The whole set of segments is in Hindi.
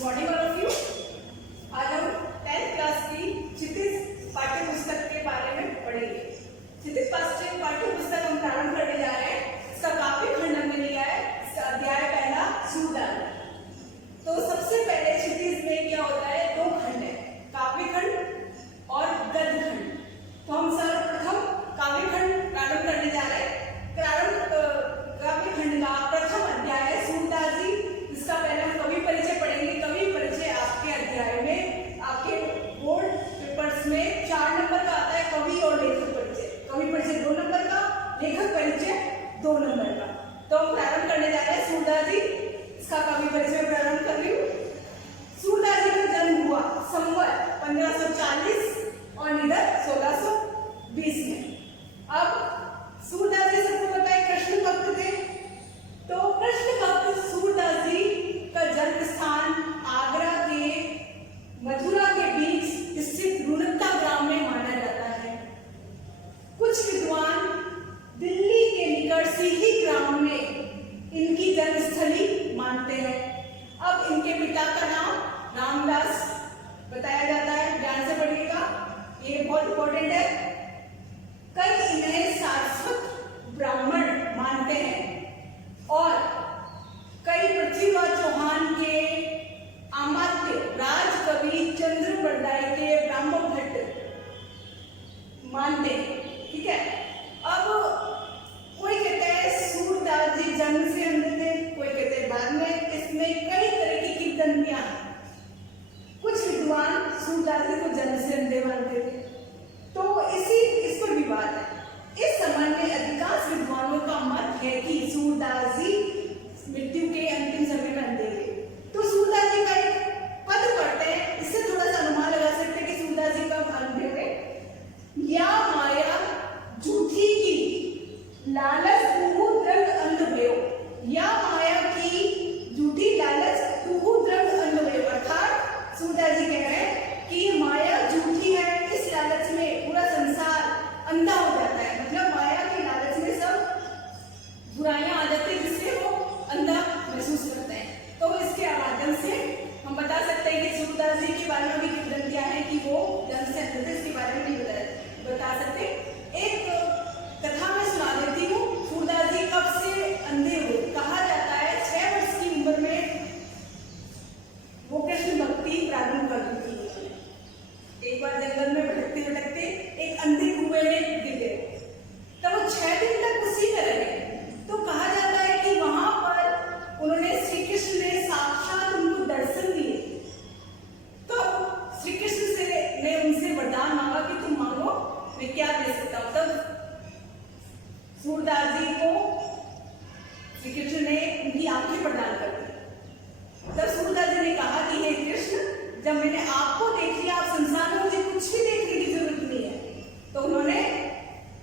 Morning all of you. आज हम 10th क्लास की क्षितिज पाठ्य पुस्तक के बारे में पढ़ेंगे। क्षितिज पाठ्य पुस्तक हम प्रारंभ करने जा रहे हैं। इसका काव्य खंड हमने लिया है। इसका अध्याय पहला सूरदास। तो सबसे पहले क्षितिज में क्या होता है, दो खंड है, काव्य खंड और गद्य खंड। तो हम सर्वप्रथम काव्य खंड प्रारंभ करने जा रहे हैं। काव्य खंड का प्रथम अध्याय है सूरदास जी। इसका पहले हम कवि परिचय पढ़ेंगे। कवि परिचय आपके अध्याय में, आपके बोर्ड पेपर्स में 4 नंबर का आता है, कवि और लेखक परिचय। कवि परिचय 2 नंबर का, लेखक परिचय 2 नंबर का। तो हम प्रारंभ करने जा रहे हैं सूरदास जी। इसका कवि परिचय प्रारंभ कर रही हूँ। सूरदास जी का जन्म हुआ संवत 1540 और निधन 1620 में। अब सूरदास जी सबको पता है कृष्ण भक्त थे। तो कृष्ण भक्त सूरदास जी का जन्म स्थान आगरा के मथुरा के बीच स्थित रुणता ग्राम में माना जाता है। कुछ विद्वान दिल्ली के निकट सिही ग्राम में इनकी जन्मस्थली मानते हैं। अब इनके पिता का नाम रामदास बताया जाता है, ध्यान से पढ़िएगा, ये बहुत इंपॉर्टेंट है। कई इन्हें सारस्वत ब्राह्मण मानते हैं और कई पृथ्वीराज चौहान के अमात्य राजकवि चंद्र बरदाई के ब्राह्मण भट्ट मानते हैं। ठीक है। अब कोई कहते हैं सूरदास जी जन्म से अंधे थे, कोई कहते हैं बाद में। इसमें कई तरह की किंवदंतियां हैं। कुछ विद्वान सूरदास जी को जन्म से अंधे मानते थे, तो इस पर विवाद है। इस संबंध में अधिकांश विद्वानों का मत है कि सूरदास जी मृत्यु के अंतिम समय में अंधे थे। तो सूरदास जी का एक पद पढ़ते हैं, इससे थोड़ा सा अनुमान लगा सकते हैं कि सूरदास जी कब अंधे हुए। या माया झूठी की लालच तुहु दृढ़ अंध भयो। या माया की झूठी लालच तुहु दृढ़ अंध भयो। अर्थात सूरदास जी कह रहे हैं कि माया झूठी है, इस लालच में पूरा संसार अंधा हो जाता है। मतलब माया के लालच में सब बुराइयां आ जाती है, जिससे वो अंधा महसूस करते हैं। तो इसके माध्यम से हम बता सकते हैं कि सूरदास जी के बारे में भी किंवदंतियां हैं कि वो जन्म से अंधे थे, इसके बारे में नहीं बता सकते। एक कथा मैं सुना देती हूँ। सूरदास जी कब से अंधे हुए। कहा जाता है 6 वर्ष की उम्र में वो कृष्ण भक्ति प्रारंभ कर दी थी। एक बार जंगल में भटकते भटकते एक अंधे कुएं में गिर गए। तब वो 6 दिन तक उसी में रहे। तो कहा जाता है कि वहां पर उन्होंने श्री कृष्ण ने साक्षात उनको दर्शन दिए। तो श्री कृष्ण ने उनसे वरदान मांगा कि तुम मांगो, मैं क्या दे सकता हूं। तब सूरदास जी को श्री कृष्ण ने उनकी आंखें प्रदान कर दी। तब सूरदास जी ने कहा कि हे कृष्ण, जब मैंने आपको देख लिया, आप संसार में मुझे कुछ भी देखने की जरूरत नहीं है। तो उन्होंने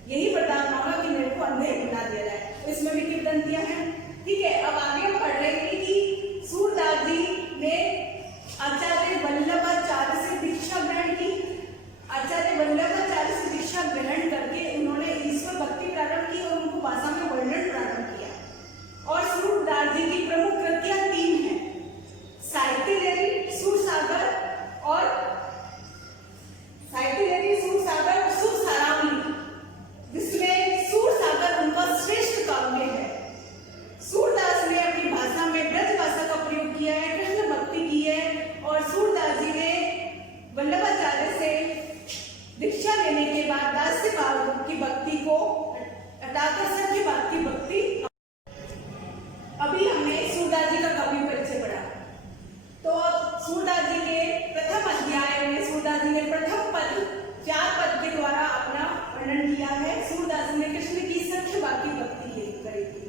यही वरदान मांगा कि मेरे को अंधे बना दिया जाए। तो इसमें भी किंवदंतियां हैं। ठीक है। अब आगे हम पढ़ रहे हैं कि सूरदास जी ने आचार्य वल्लभाचार्य से दीक्षा ग्रहण की। आचार्य वल्लभाचार्य से दीक्षा ग्रहण करके उन्होंने ईश्वर भक्ति प्रारंभ की और उनको भाषा में वर्णन प्रारंभ किया। और सूरदास जी की प्रमुख कृतियां 3 हैं, साहित्य लहरी, सुरसागर और सुरसारावली, जिसमें सुरसागर उनका श्रेष्ठ काव्य है। सूरदास ने अपनी भाषा में ब्रज भाषा का प्रयोग किया है, कृष्ण भक्ति की है। और सूरदास जी ने वल्लभाचार्य से दीक्षा लेने के बाद दास्य भाव की भक्ति को हटाकर की बात की भक्ति। अभी हमने सूरदास जी का कवि परिचय पढ़ा। तो अब सूरदास जी के प्रथम अध्याय में सूरदास जी ने प्रथम पद 4 पद के द्वारा अपना वर्णन किया है। सूरदास जी ने कृष्ण की सख्य बाकी भक्ति करी थी।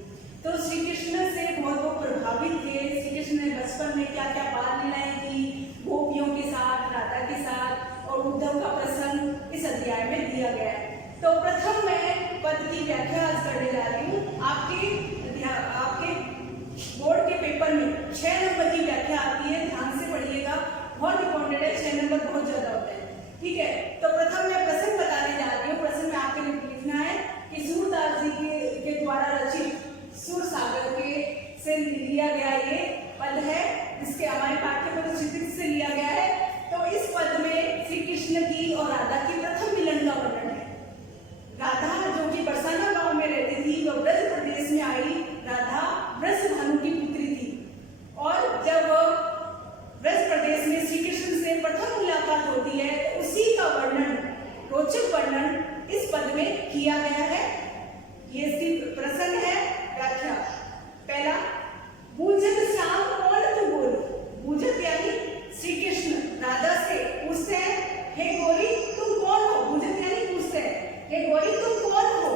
तो श्री कृष्ण से बहुत वो प्रभावित थे। श्री कृष्ण ने बचपन में क्या क्या बाल लीलाएं की, गोपियों के साथ, राधा के साथ, और उद्धव का प्रसंग इस अध्याय में दिया गया है। तो प्रथम मैं पद की व्याख्या आज करने जा रही हूँ। आपके बोर्ड के पेपर में 6 नंबर की व्याख्या आती है, ध्यान से पढ़िएगा, बहुत इंपॉर्टेंट है। 6 नंबर बहुत ज्यादा होता है। ठीक है। तो प्रथम मैं प्रसंग बताने जा रही हूँ। प्रसंग में आपके लिए लिखना है कि सूरदास जी के द्वारा रचित सुरसागर के से लिया गया ये पद है। जिसके हमारे पाठ्यक्रम क्षितिज से लिया गया है। तो इस पद में श्री कृष्ण की और राधा की प्रथम मिलन का वर्णन है। राधा जो कि बरसाना गांव में रहती थी, वह ब्रज प्रदेश में आई। राधा वृषभानु की पुत्री थी और जब ब्रज प्रदेश में श्री कृष्ण से प्रथम मुलाकात होती है तो उसी का वर्णन, रोचक वर्णन इस पद में किया गया है। ये इसकी प्रसंग है। व्याख्या। पहला, बूझत श्याम कौन तू गोरी। बूझत यानी श्री कृष्ण राधा से पूछते हैं, हे गोरी तुम कौन हो। बूझत यानी पूछते हैं, हे गोरी तुम कौन हो,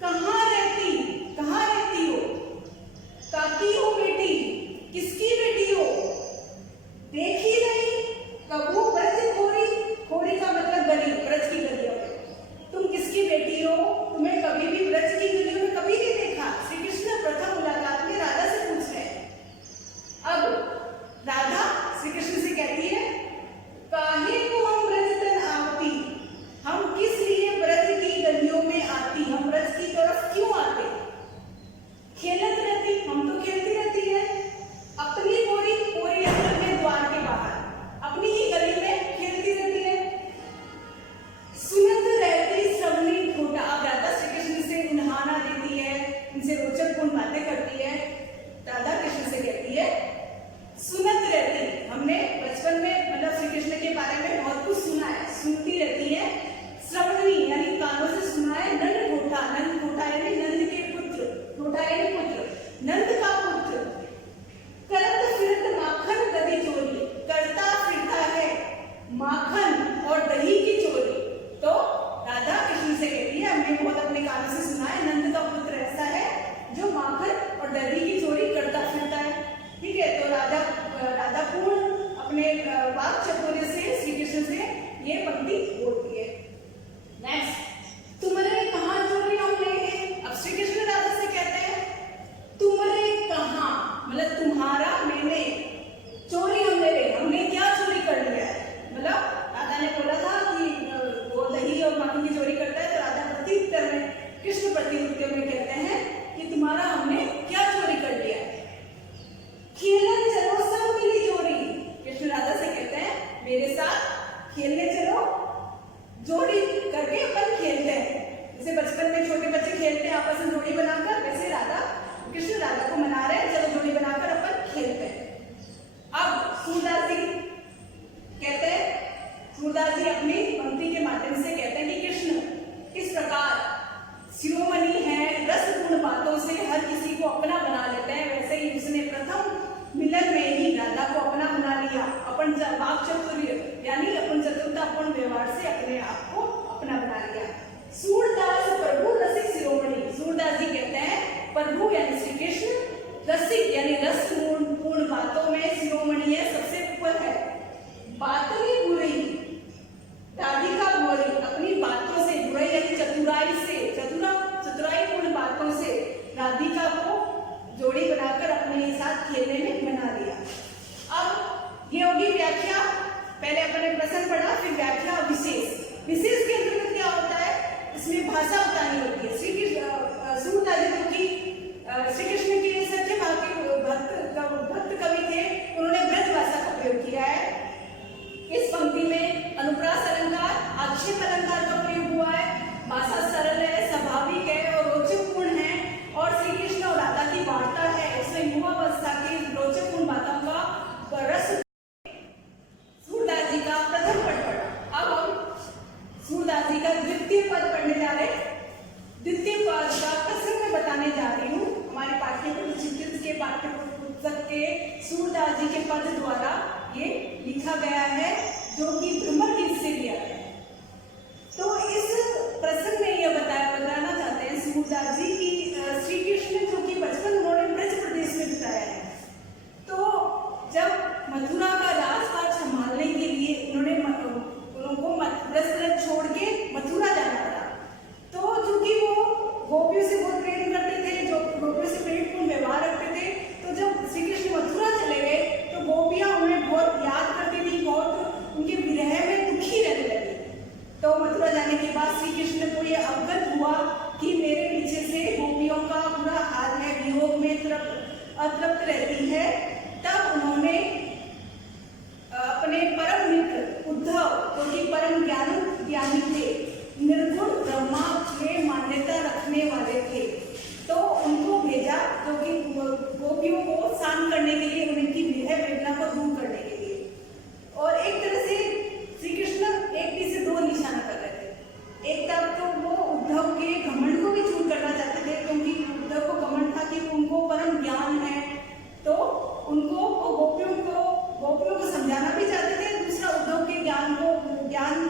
कहाँ रहती हो, काकी हो बेटी, किसकी बेटी हो, देखी नहीं कबू ब्रज खोरी। खोरी का मतलब गली, ब्रज की गलियों में। तुम किसकी बेटी हो, तुम्हें कभी भी ब्रज की गलियों में कभी नहीं देखा। श्री कृष्ण प्रथम मुलाकात में राधा से पूछ रहे हैं। अब राधा श्री कृष्ण से कहती है, काहे को हम ब्रज तन आवती, हम किस लिए ब्रज की गलियों में आती, हम ब्रज की तरफ क्यों आते। खेलत रहती, हम तो खेलती रहती है। अपनी गोरी, गोरी अपने द्वार के बाहर अपनी ही गली में खेलती रहती है। सुनत रहती श्रवणी ठोटा। अब राधा श्री कृष्ण से उन्हाना देती है, उनसे रोचक गुण बातें करती है। राधा कृष्ण से कहती है, सुनत रहती, हमने बचपन में मतलब श्री कृष्ण के बारे में बहुत कुछ सुना है, सुनती रहती है। श्रवणी यानी कानों से सुना है। नंद ठोठा, नंद ठोठा यानी नंद के पुत्र, ठोठा यानी पुत्र, नंद का पुत्र। करत फिरत माखन दही चोरी, करता फिरता है माखन और दही की चोरी। तो राधा कृष्ण से कहती है, हमने बहुत अपने कानों से सुना है, नंद का पुत्र ऐसा है जो माखन और दही की चोरी करता फिरता है। ठीक है, तो राधा पूर्ण अपने वाक चतुर्य से श्री कृष्ण से ये पंक्ति बोलती है। नेक्स्ट, तुमरे कहाँ चोरी हम ले गए। अब श्री कृष्ण राधा से कहते हैं, तुमरे कहाँ मतलब तुम्हारा, मैंने, चोरी हम ले गए, हमने क्या चोरी कर लिया है। मतलब राधा ने बोला था कि वो दही और माखन की चोरी करता है, तो राधा प्रत्युत्तर में, कृष्ण प्रत्युत्तर में कहते हैं कि तुम्हारा हमने क्या चोरी कर लिया है। खेलन चलो सब मिली जोड़ी। कृष्ण राधा से कहते हैं, मेरे साथ खेलने चलो, जोड़ी करके अपन खेलते हैं। जैसे बचपन में छोटे बच्चे खेलते हैं आपस में जोड़ी बनाकर, वैसे कृष्ण राधा को मना रहे हैं, चलो जोड़ी बनाकर अपन खेलते हैं। अब सूरदास जी कहते हैं, सूरदास जी अपनी पंक्ति के माध्यम से कहते हैं कि कृष्ण इस प्रकार शिरोमणि है, रस गुण बातों से हर किसी को अपना बना लेते हैं, वैसे ही उसने प्रथम मिलन में ही राधा को अपना बना लिया। अपन वाक चतुर्य यानी अपन चतुर्थापूर्ण व्यवहार से अपने आप को अपना बना लिया। सूरदास प्रभु रसिक शिरोमणि। सूरदास जी कहते हैं, प्रभु यानी श्री कृष्ण, रसिक यानी रस पूर्ण बातों में शिरोमणि है, सबसे ऊपर है। बातनी बुरी, राधिका बुरी, अपनी बातों से, बुराई यानी चतुराई से, चतुराई पूर्ण बातों से राधिका को जोड़ी बनाकर अपने साथ खेलने में बना दिया। अब ये होगी व्याख्या। पहले अपने प्रसंग पढ़ा, फिर व्याख्या। विशेष, विशेष के अंतर्गत क्या होता है, इसमें भाषा बतानी होती है। सूरदास जी श्री कृष्ण के सच्चे भक्त कवि थे, उन्होंने ब्रज भाषा का प्रयोग किया है। इस पंक्ति में अनुप्रास अलंकार, आक्षेप अलंकार का प्रयोग हुआ है। भाषा सरल है, स्वाभाविक है और रोचकपूर्ण है, और श्री कृष्ण और राधा की वार्ता है, उसमें युवावस्था की रोचकपूर्ण बातों का रस। सूरदास जी का प्रथम पद पढ़ा। अब हम सूरदास जी का द्वितीय पद पढ़ने जा रहे हैं। द्वितीय पद का प्रसंग मैं बताने जा रही हूँ। हमारे पाठ्यक्रम क्षितिज के पाठ्य पुस्तक के सूरदास जी के पद द्वारा ये लिखा गया है, जो कि भ्रमर गीत से लिया गया है। तो इस प्रसंग में यह बताना चाहते हैं सूरदास जी की श्री कृष्ण जो कि बचपन उन्होंने ब्रज प्रदेश में बिताया है, तो जब मथुरा का राजपाट संभालने के लिए उनको ब्रज छोड़ के मथुरा जाना पड़ा। तो चूंकि वो गोपियों से बहुत प्रेम करते थे, जो गोपियों से प्रेमपूर्ण व्यवहार रखते थे, तो जब श्री कृष्ण मथुरा चले गए तो गोपियां उन्हें बहुत याद करती थी, बहुत उनके विरह में दुखी रहने लगी। तो मथुरा जाने के बाद श्री कृष्ण को यह अवगत हुआ कि मेरे पीछे से गोपियों का बुरा हाल है, वियोग में अतृप्त रहती है, अपने परम मित्र उद्धव, जो कि परम ज्ञानी थे, निर्गुण ब्रह्मा में मान्यता रखने वाले थे, तो उनको भेजा, जो कि गोपियों को शांत करने के लिए, उनकी विरह वेदना को दूर करने के लिए। और एक तरह से श्री कृष्ण एक ही से दो निशाना कर रहे थे। एक तरफ तो वो उद्धव के घमंड को भी दूर करना चाहते थे, क्योंकि उद्धव को घमंड था कि उनको परम ज्ञान है, तो उनको गोपियों को समझाना भी चाहते थे। दूसरा, उद्धव के ज्ञान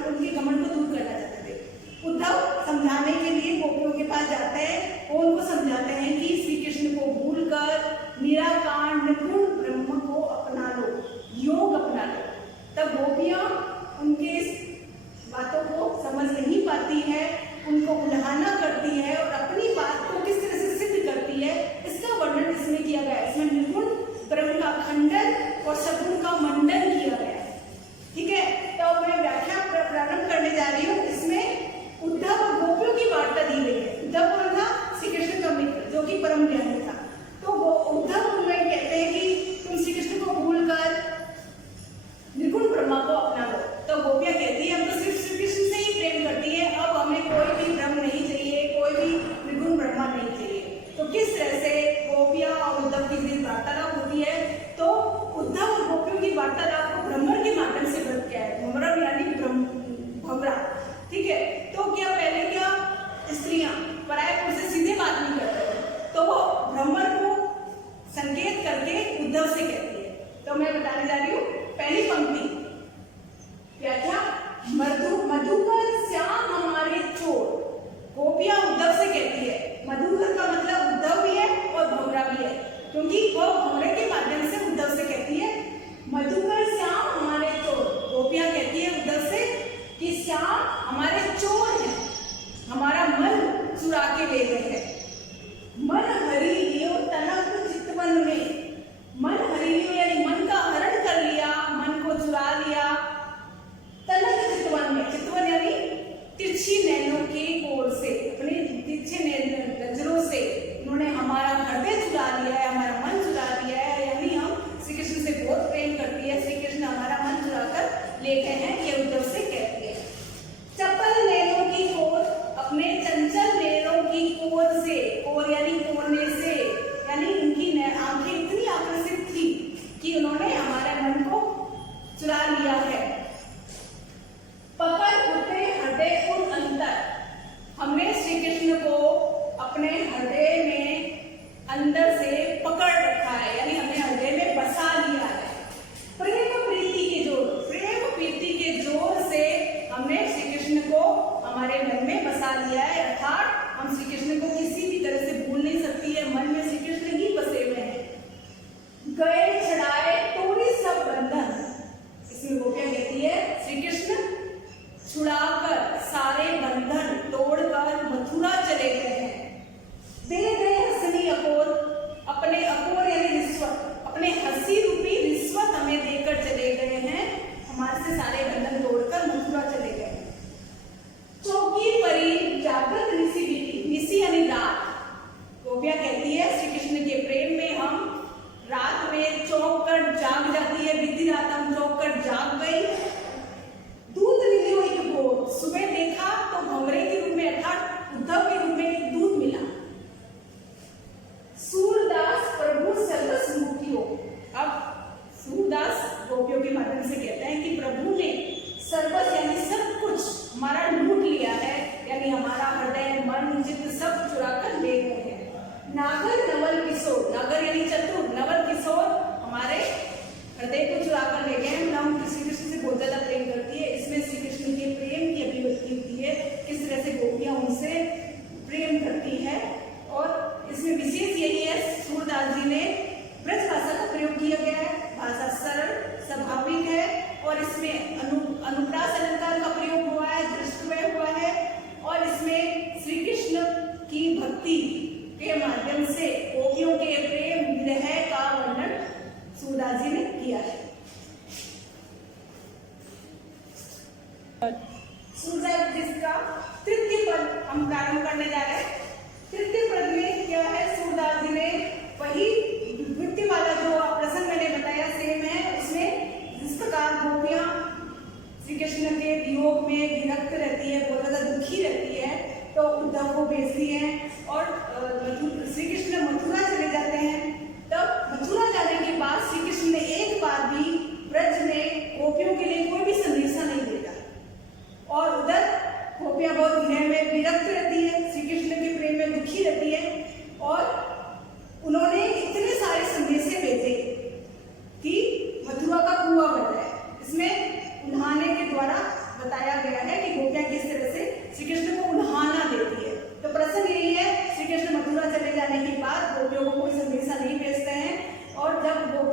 उनके घमंड को दूर करना चाहते थे। उद्धव समझाने के लिए गोपियों के पास जाते हैं, वो उनको समझाते हैं कि श्री कृष्ण को भूलकर निराकार निर्गुण ब्रह्म को अपना लो, योग अपना लो। तब गोपियां उनके इस बातों को समझ नहीं पाती है, उनको उल्हाना करती है और अपनी बात को किस तरह से सिद्ध करती है, इसका वर्णन इसमें किया गया है। इसमें निर्गुण ब्रह्म का खंडन और सगुण का मंडन किया गया है। ठीक है, तो मैं व्याख्या प्रारंभ करने जा रही हूँ। इसमें उद्धव और गोपियों की वार्ता दी गई है। उद्धव कौन था? श्री कृष्ण का मित्र, जो कि परम ज्ञानी था। तो वो उद्धव उनमें कहते हैं कि तुम श्री कृष्ण को भूलकर निर्गुण ब्रह्मा को अपना लो। तो गोपियां कहती है हम तो सिर्फ श्री कृष्ण से ही प्रेम करती है, अब हमें कोई भी ब्रह्म नहीं चाहिए, कोई भी निर्गुण ब्रह्मा नहीं चाहिए। तो किस तरह से गोपियां और उद्धव की बीच वार्तालाप होती है? तो उद्धव और गोपियों की वार्तालाप को भ्रमर के माध्यम से व्रत किया है। भ्रमर यानी भंवरा। ठीक है, तो पहले स्त्रियां पराय पुरुष से सीधे बात नहीं करते थे, तो वो भ्रमर को संकेत करके उद्धव से कहती है। तो मैं बताने जा रही हूँ पहली पंक्ति। व्याख्या, मधुकर श्याम हमारे चोर। गोपियां उद्धव से कहती है, मधुकर का मतलब उद्धव भी है और भंवरा भी है, क्योंकि वो भंवरे के माध्यम से उद्धव से कहती है मधुकर श्याम हमारे चोर। गोपियां कहती है उद्धव से कि श्याम हमारे चोर हैं, हमारा मन चुरा के ले गए हैं। मन हरि लियो तनक चितवन में। मन हरि लियो यानी मन का हरण कर लिया, मन को चुरा लिया। तनक चितवन में, चितवन यानी तिरछी नैनों के ओर से, अपने तिरछे नजरों से उन्होंने हमारा हृदय चुरा लिया है, हमारा मन चुरा लिया है। यानी हम श्री कृष्ण से बहुत प्रेम करती है, श्री कृष्ण हमारा मन चुरा कर ले गए हैं, ये उद्धव से कहती है। चपल नैनों की ओर, अपने चंचल नैनों की ओर से, ओर यानी कोने से, यानी उनकी आंखें इतनी आकर्षित थी कि उन्होंने हमारे मन को चुरा लिया है। पकड़ उठे हृदय उन अंतर, हमने श्री कृष्ण को अपने हृदय में अंदर से पकड़ रखा है, यानी हमने हृदय में बसा लिया है। प्रेम प्रीति के जोर, प्रेम प्रीति के जोर से हमने श्री कृष्ण को हमारे मन में बसा लिया है, अर्थात हम श्री कृष्ण को किसी भी तरह से भूल नहीं सकती है, मन में श्री कृष्ण ही बसे हुए हैं। गए छड़ाए तोड़ी सब बंधन, इसमें गोपियां कहती है श्री कृष्ण छुड़ाकर सारे बंधन तोड़कर मथुरा चले गए हैं। दे गए हंसनी अकोर, अपने अकोर यानी रिश्वत, अपने हंसी रूपी रिश्वत हमें देकर चले गए हैं, हमारे से सारे बंधन तोड़कर मथुरा चले गए। चौकी परी जागृत निसी बीती, निसी यानी रात। गोपियां कहती है श्री कृष्ण के प्रेम में हम रात में चौंक कर जाग जाती है, बीती रात हम चौंक कर जाग गई। दूध मिलियो एक भोर, सुबह देखा तो भंवरे के रूप में अर्थात उद्धव के रूप में एक दूध मिला। सूरदास प्रभु सर्वस मुखियो, अब सूरदास गोपियों के माध्यम से कहते हैं कि प्रभु ने सर्वस यानी सब कुछ हमारा लूट लिया है, यानी हमारा हृदय मन चित्त सब चुरा कर ले गए हैं। नागर नवल किशोर, नागर यानी चतुर, नवल किशोर हमारे हृदय को चुरा कर ले गए। हम श्री कृष्ण से बहुत ज्यादा प्रेम करती है, इसमें श्री कृष्ण के प्रेम की अभिव्यक्ति होती है, किस तरह से गोपियां उनसे प्रेम करती है। और इसमें विशेष यही है, सूरदास जी ने ब्रज भाषा का प्रयोग किया गया है, भाषा सरल स्वाभाविक है, और इसमें अनुप्रास अलंकार का प्रयोग हुआ है, दृष्टव्य हुआ है, और इसमें श्री कृष्ण की भक्ति के माध्यम से गोपियों के प्रेम विरह का वर्णन सूरदास जी ने किया है। सूरदास जी का तृतीय पद हम प्रारंभ करने जा रहे हैं। तृतीय पद में क्या है, सूरदास जी ने वही द्वितीय वाला जो प्रसंग मैंने बताया सेम है, उसमें जिस प्रकार गोपियां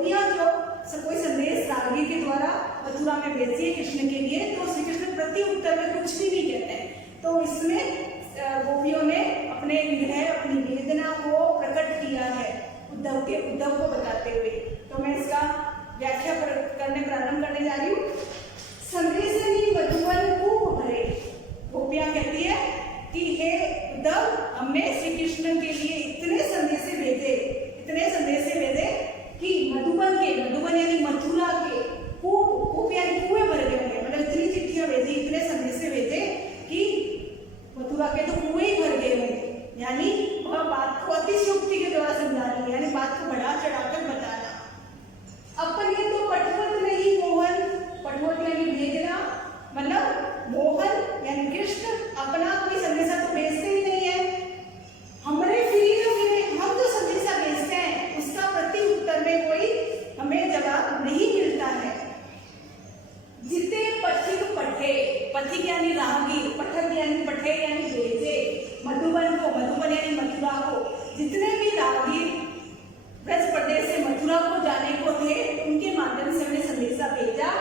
गोपियां जो कोई संदेश रागी के द्वारा मथुरा में भेजती है कृष्ण के लिए, तो श्री कृष्ण प्रति उत्तर में कुछ भी नहीं कहते हैं। तो इसमें गोपियों ने अपने विरह, अपनी वेदना को प्रकट किया है उद्धव को बताते हुए। तो मैं इसका व्याख्या करने प्रारंभ करने जा रही हूँ। संदेशनी मधुबन खूब भरे, गोपियां कहती है कि हे उद्धव, हमने श्री कृष्ण के लिए इतने संदेश भेजे कि मधुबन यानी मथुरा के खूब यानी कुएं भर गए होंगे। मतलब इतनी चिट्ठियां भेजी, इतने संदेश भेजे कि मथुरा के तो कुएं ही भर गए होंगे। यानी वह बात को अतिशयोक्ति के द्वारा समझा रही है, यानी बात को बढ़ा चढ़ाकर बताना। अपने तो पटवत नहीं मोहन, पटवत यानी भेजना, मतलब मोहन यानी कृष्ण अपना कोई संदेशा तो भेजते ही नहीं है। हमारे हम जो संदेशा भेजते हैं उसका प्रति उत्तर में कोई हमें जवाब नहीं मिलता है। जिते पथिक पठे, पथिक यानी राहगीर, पठक यानी पठे यानी भेजे, मधुबन यानी मथुरा को, जितने भी राहगीर ब्रज प्रदेश से मथुरा को जाने को थे उनके माध्यम से हमने संदेशा भेजा।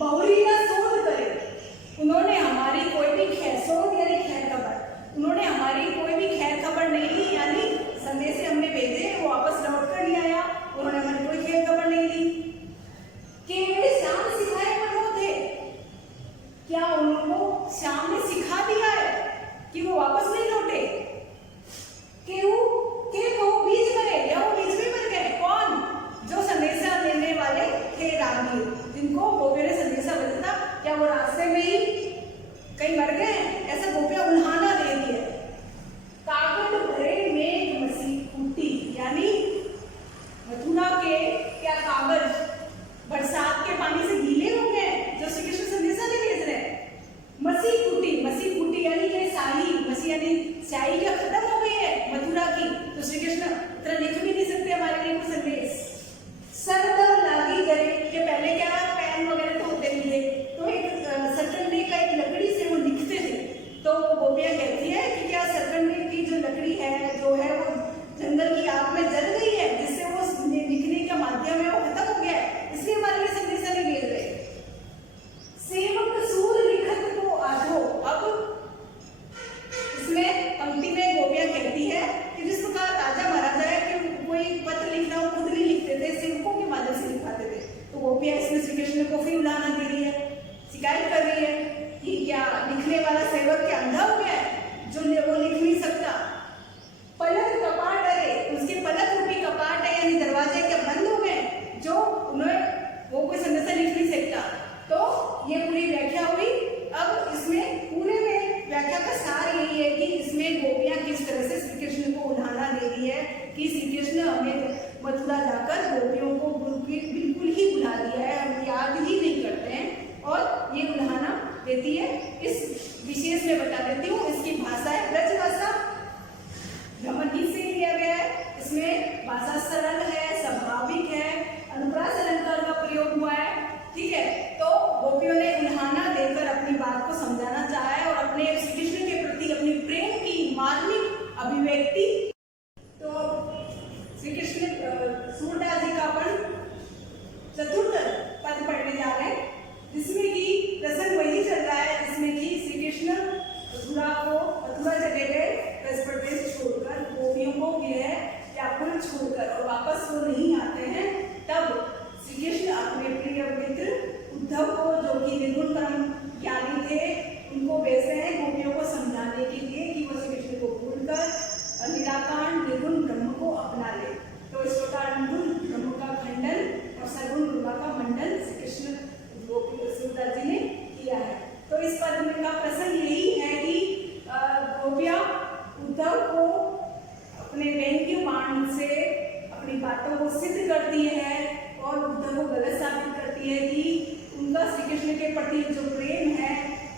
बहुरी न शोध करे, उन्होंने हमारी कोई भी शोध यानी खैर खबर, उन्होंने हमारी कोई भी खैर खबर नहीं ली। यानी संदेश हमने भेजे, वो वापस लौट कर नहीं आया, उन्होंने हमारी कोई खैर खबर नहीं ली। केवल श्याम सिखाए पर वो थे, क्या उनको श्याम ने सिखा दिया है कि वो वापस नहीं लौटे? बीच मरे या वो बीच में मर गए? कौन? जो संदेशा देने वाले थे राहगीर, जिनको गोपियों ने संदेशा भेजा था, क्या वो रास्ते में ही कहीं मर गए? ऐसा गोपियां उल्हाना दे रही है। कागज भरे मेघ मसी फूटी, यानी मथुरा के क्या कागज बरसात के पानी से गीले हो गए जो श्री कृष्ण संदेशा नहीं भेज रहे। मसी फूटी यानी कि स्याही, मसी यानी स्याही क्या खत्म हो गई है मथुरा की, तो श्री कृष्ण इतना लिख भी नहीं सकते हमारे लिए कुछ संदेश। सरदर लागी गए, के पहले क्या पेन वगैरह तो होते नहीं थे, तो एक सरकंडे का एक लकड़ी से वो लिखते थे। तो गोपियां कहती है कि क्या सरकंडे की जो लकड़ी है जो है वो जंगल की आग में जल गई है, जिससे वो लिखने का माध्यम है वो खत्म हो गया है, इसलिए हमारे लिए संदेशा नहीं भेज रहे। सेवक सूर लिखत को आधो, अब इसमें पंक्ति में गोपियां कहती है कि जिस प्रकार राजा महाराजा है कि कोई पत्र लिखना वो खुद नहीं लिखते थे, सेवकों के माध्यम से लिखवाते थे, तो गोपियां इसमें श्री कृष्ण को फिर उलाहना दे रही है, शिकायत कर रही है कि क्या लिखने वाला सेवक क्या अंधा हो गया है जो वो लिख नहीं सकता? पलक कपाट अरे, उसके पलक रूपी कपाट है यानी दरवाजे क्या बंद हो गए जो उन्हें वो कोई संदेशा लिख नहीं सकता। तो ये पूरी व्याख्या हुई। अब इसमें पूरे में व्याख्या का सार यही है कि इसमें गोपियां किस तरह से श्री कृष्ण को उल्हाना दे रही है कि श्री कृष्ण हमें मथुरा जाकर गोपियों को बिल्कुल ही भुला दिया है, हम याद ही नहीं करते हैं, और ये उल्हाना देती है। इस विशेष में बता देती हूँ, इसकी भाषा है ब्रज भाषा, ब्रह्मगीत से लिया गया है। इसमें भाषा सरल है, स्वाभाविक है, अनुप्रास अलंकार का प्रयोग हुआ है। ठीक है, तो गोपियों ने उल्हाना देकर अपनी बात को समझाना चाहा है और अपने श्री कृष्ण के प्रति अपनी प्रेम की मार्मिक अभिव्यक्ति। तो श्री कृष्ण सूरदास जी का अपन चतुर्थ पद पढ़ने जा रहे हैं, जिसमें कि प्रसंग वही चल रहा है जिसमें कि श्री कृष्ण मथुरा चले गए ब्रज प्रदेश छोड़कर, गोपियों को विरह व्याकुल छोड़कर, और वापस वो नहीं आते हैं। तब श्री कृष्ण अपने प्रिय मित्र उद्धव को, जो कि निर्गुण परम ज्ञानी थे, उनको भेजते हैं गोपियों को समझाने के लिए कि वो श्री कृष्ण को भूलकर निराकार निर्गुण ब्रह्म को अपना ले। तो इस प्रकार निर्गुण ब्रह्म का खंडन और सगुण दुर्गा का मंडन श्री कृष्ण सूरदास जी ने किया है। तो इस पद में का प्रसंग यही है कि गोपियां उद्धव को अपने व्यंग्य बाण से अपनी बातों को सिद्ध करती है और उद्धव को गलत साबित करती है कि उनका श्री कृष्ण के प्रति जो प्रेम है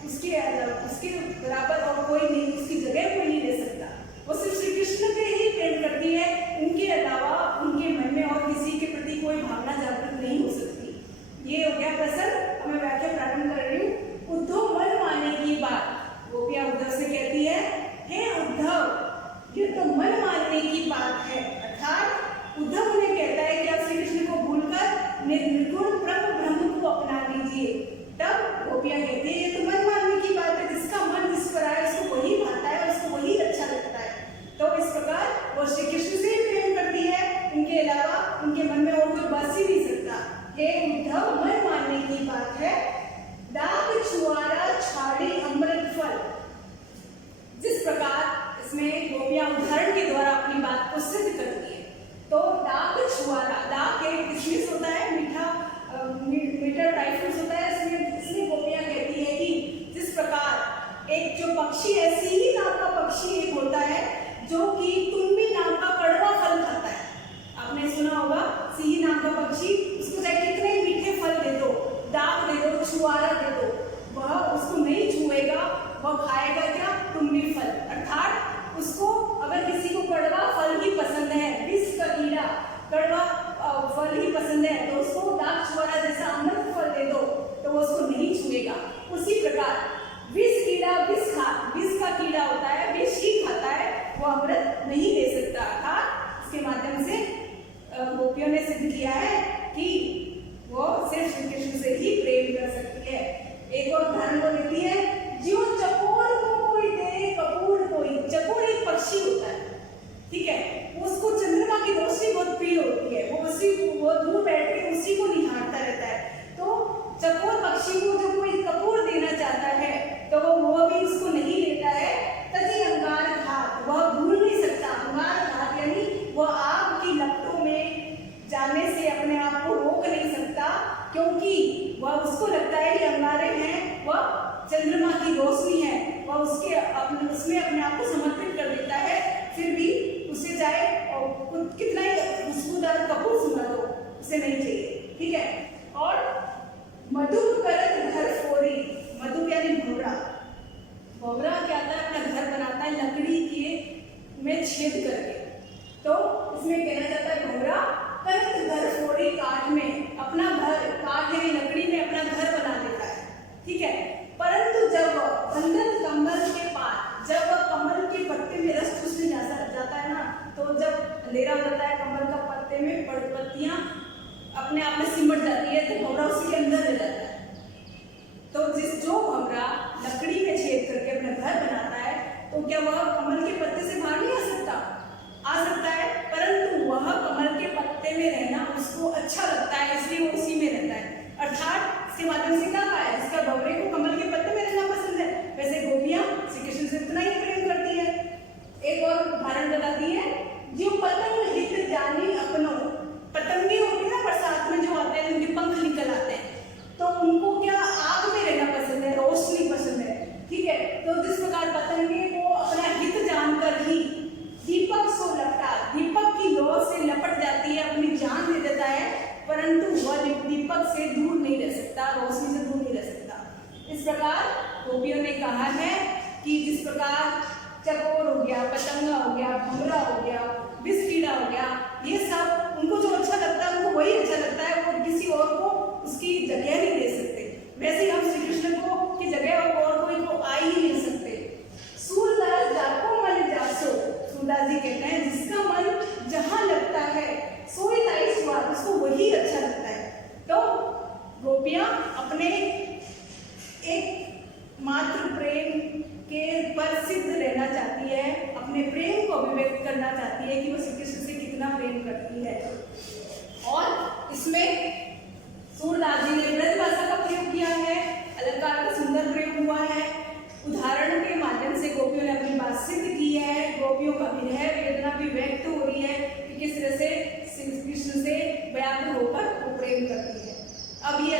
उसके बराबर और कोई नहीं, उसकी जगह कोई नहीं ले सकता। वो सिर्फ श्री कृष्ण पे ही प्रेम करती है, उनके अलावा उनके मन में और किसी के प्रति कोई भावना जागृत नहीं हो सकती। ये हो गया प्रसंग। मैं व्याख्या प्रारंभ कर रही हूँ। उद्धव मन माने की बात, गोपियां उद्धव से कहती है, हे उद्धव, ये तो मन मानने की बात है। अर्थात उद्धव उन्हें कहता है कि आप श्री कृष्ण को भूल बस ही नहीं सकता। हे उद्धव, मन मानने की बात है, दाग छुआरा छाड़ी अमृत फल। जिस प्रकार इसमें गोपियां उदाहरण के द्वारा अपनी बात को सिद्ध करती है। तो दाग छुआरा, दाग एक किशमिश होता है, मीठा ड्राई फ्रूट्स होता है, इसमें गोपियां कहती है कि जिस प्रकार एक जो पक्षी है, सिंही नाम का पक्षी एक होता है जो कि तुम्बी नाम का कड़वा फल खाता है। आपने सुना होगा, सिंही नाम का पक्षी, उसको चाहे कितने मीठे फल दे दो, दाग दे दो, छुआरा दे दो, वह उसको नहीं छुएगा, वह खाएगा क्या? तुम्बी फल। अर्थात उसको अगर किसी को कड़वा फल ही पसंद है, विष का कीड़ा कड़वा फल ही पसंद है, तो उसको दाग छुआरा जैसा अमृत फल दे दो तो वो उसको नहीं छुएगा। उसी प्रकार विष कीड़ा विष का कीड़ा होता है, विष ही खाता है, वो अमृत नहीं दे सकता। अर्थात इसके माध्यम से गोपियों ने सिद्ध किया है कि वो सिर्फ श्री कृष्ण से ही प्रेम कर सकती है। एक और उदाहरण को देती है, जो चकोर को कोई दे कपूर कोई। चकोर एक पक्षी होता है, ठीक है, उसको चंद्रमा की रोशनी बहुत प्रिय होती है, वो दूर बैठ के उसी को निहारता रहता है। तो चकोर पक्षी को जो कोई कपूर देना चाहता है तो वो भी उसको नहीं लेता है। तजी अंगार घात, वह भूल नहीं सकता। अंगार घात यानी वह आग की लपटों में जाने से अपने आप को रोक नहीं सकता, क्योंकि वह उसको लगता है कि अंगारे हैं, वह चंद्रमा की रोशनी है, वह उसमें अपने आप को समर्पित कर देता है। फिर भी उसे चाहे कितना ही खुशबूदार कपूर सुना दो, उसे नहीं चाहिए, ठीक है। और मधु करत घर फोरी, मधु यानी भंवरा। भंवरा क्या आता है? अपना घर बनाता है लकड़ी के में छेद करके। तो इसमें कहना जाता है भंवरा करत घर फोरी, काठ में अपना घर, काठ यानी लकड़ी में अपना घर बना देता है, ठीक है। परंतु जब बंधन कमल के पास, जब कमल के पत्ते में रस चूसने जाता है ना, तो जब अंधेरा होता है, कमल का पत्ते में पत्तियां अपने आप में सिमट जाती है, तो भंवरा उसी के अंदर रह जाता है। तो जो भंवरा लकड़ी में छेद करके अपना घर बनाता है, तो क्या वह कमल के पत्ते से बाहर नहीं आ सकता? आ सकता है, परंतु वह कमल के पत्ते में रहना उसको अच्छा लगता है, इसलिए वो उसी में रहता है। अर्थात इसके माध्यम से क्या है, इसका भंवरे को कमल के पत्ते में रहना पसंद है। वैसे गोपियां श्री कृष्ण से इतना ही प्रेम करती है। एक और उदाहरण बताती है, जो पतंग हित जानी अपनो। पतंगे होती है ना, बरसात में जो आते हैं, उनके पंख निकल आते हैं, तो उनको क्या आग में रहना पसंद है, रोशनी पसंद है, ठीक है। तो जिस प्रकार पतंगे को अपना हित जानकर ही दीपक सो लपटा, दीपक की लौ से लपट जाती है, अपनी जान दे देता है, परंतु वह दीपक से दूर नहीं रह सकता, रोशनी से दूर नहीं रह सकता। इस प्रकार गोपियों ने कहा है कि जिस प्रकार चकोर हो गया, पतंगा हो गया, भंवरा हो गया, विष कीड़ा हो गया, ये सब उनको जो अच्छा लगता है उनको वही अच्छा लगता है, वो किसी और को उसकी जगह नहीं दे सकते। वैसे ही हम श्री कृष्ण को की जगह और कोई को आ ही नहीं सकते। सूरदास जाको मन जासो, सूरदास जी कहते हैं जिसका मन जहाँ लगता है सोई ताई स्वाद, उसको वही अच्छा लगता है। तो गोपियां अपने एक मात्र प्रेम के पर सिद्ध रहना चाहती है, अपने प्रेम को अभिव्यक्त करना चाहती है कि वो श्री कृष्ण से कितना प्रेम करती है। और इसमें सूरदास जी ने ब्रज भाषा का प्रयोग किया है, अलंकार का सुंदर प्रयोग हुआ है, उदाहरण के माध्यम से गोपियों ने अपनी बात सिद्ध की है। गोपियों का विरह वेदना भी व्यक्त हो रही है कि किस तरह से श्री कृष्ण से व्याकुल होकर वो प्रेम करती है। अब ये